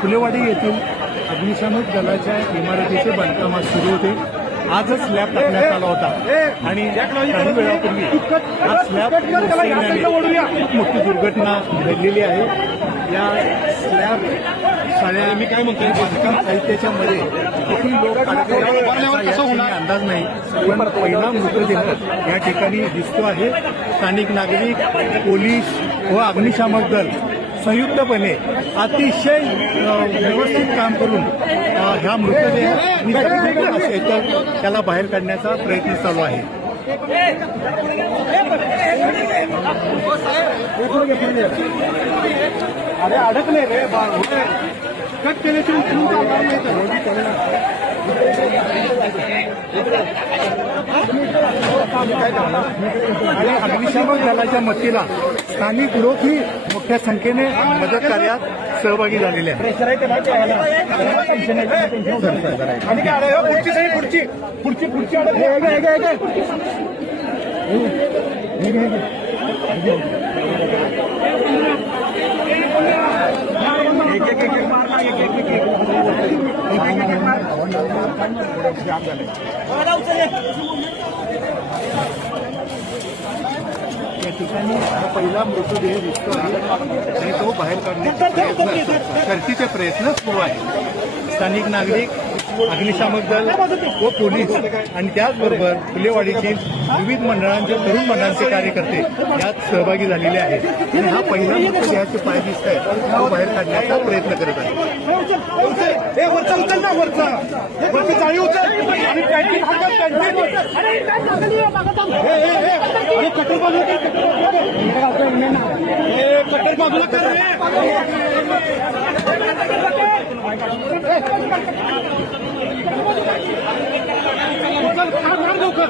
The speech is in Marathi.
फुलेवाडी येथील अग्निशामक दलाच्या इमारतीचे बांधकाम आज सुरू होते. आजच स्लॅब टाकण्यात आला होता. आणि काही वेळापूर्वी हा स्लॅब खूप मोठी दुर्घटना घडलेली आहे. या स्लॅब साड्या मी काय म्हणतो बांधकाम साहित्याच्या मध्ये किती लोक अंदाज नाही. पण पहिला मृतदेह या ठिकाणी दिसतो आहे. स्थानिक नागरिक पोलीस व अग्निशामक दल संयुक्तपणे अतिशय व्यवस्थित काम करून ह्या मृतदेह असेल तर त्याला बाहेर काढण्याचा प्रयत्न चालू आहे अरे अडकले रे कट केल्याची उचलून नाही तर. आणि अग्निशामक दलाच्या मदतीला स्थानिक लोकही मोठ्या संख्येने मदत कार्यात सहभागी झालेले आहेत या ठिकाणी हा पहिला मृतदेह दिसतो आहे आणि तो बाहेर काढण्याचा प्रयत्न शर्थीचे प्रयत्न सुरू आहे स्थानिक नागरिक अग्निशामक दल व पोलीस आणि त्याचबरोबर फुलेवाडीतील विविध मंडळांचे तरुण मंडळांचे कार्यकर्ते यात सहभागी झालेले आहेत. आणि हा पहिला मृतदेहाचे पाय दिसत आहेत तो बाहेर काढण्याचा प्रयत्न करत आहे वरचा उचल ना वरचा. वरची चाळी उचल. आणि पॅन्टी हातात पॅन्टी कटर बाजू कर, ए, कटर बाजूला कर लवकर.